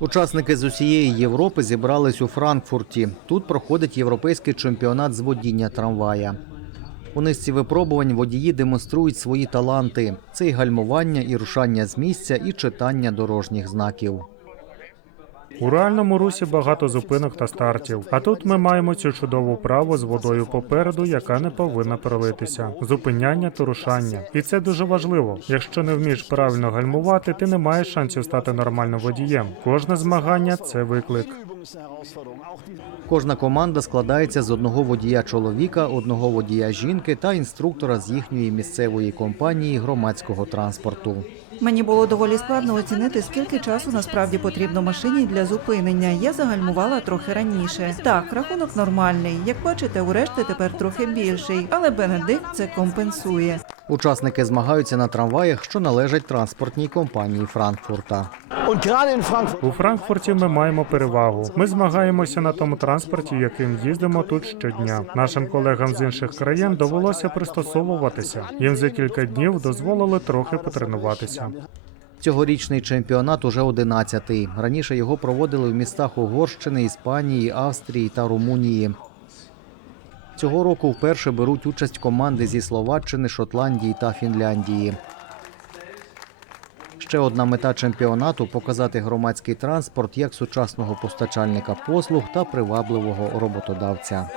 Учасники з усієї Європи зібрались у Франкфурті. Тут проходить європейський чемпіонат з водіння трамвая. У низці випробувань водії демонструють свої таланти: це і гальмування, і рушання з місця, і читання дорожніх знаків. У реальному русі багато зупинок та стартів. А тут ми маємо цю чудову праву з водою попереду, яка не повинна пролитися. Зупиняння та рушання. І це дуже важливо. Якщо не вмієш правильно гальмувати, ти не маєш шансів стати нормальним водієм. Кожне змагання це виклик. Кожна команда складається з одного водія чоловіка, одного водія жінки та інструктора з їхньої місцевої компанії громадського транспорту. Мені було доволі складно оцінити, скільки часу насправді потрібно машині для зупинення. Я загальмувала трохи раніше. Так, рахунок нормальний. Як бачите, у решти тепер трохи більший, але Бенедикт це компенсує. Учасники змагаються на трамваях, що належать транспортній компанії Франкфурта. У Франкфурті ми маємо перевагу. Ми змагаємося на тому транспорті, яким їздимо тут щодня. Нашим колегам з інших країн довелося пристосовуватися. Їм за кілька днів дозволили трохи потренуватися. Цьогорічний чемпіонат уже 11-й. Раніше його проводили в містах Угорщини, Іспанії, Австрії та Румунії. Цього року вперше беруть участь команди зі Словаччини, Шотландії та Фінляндії. Ще одна мета чемпіонату показати громадський транспорт як сучасного постачальника послуг та привабливого роботодавця.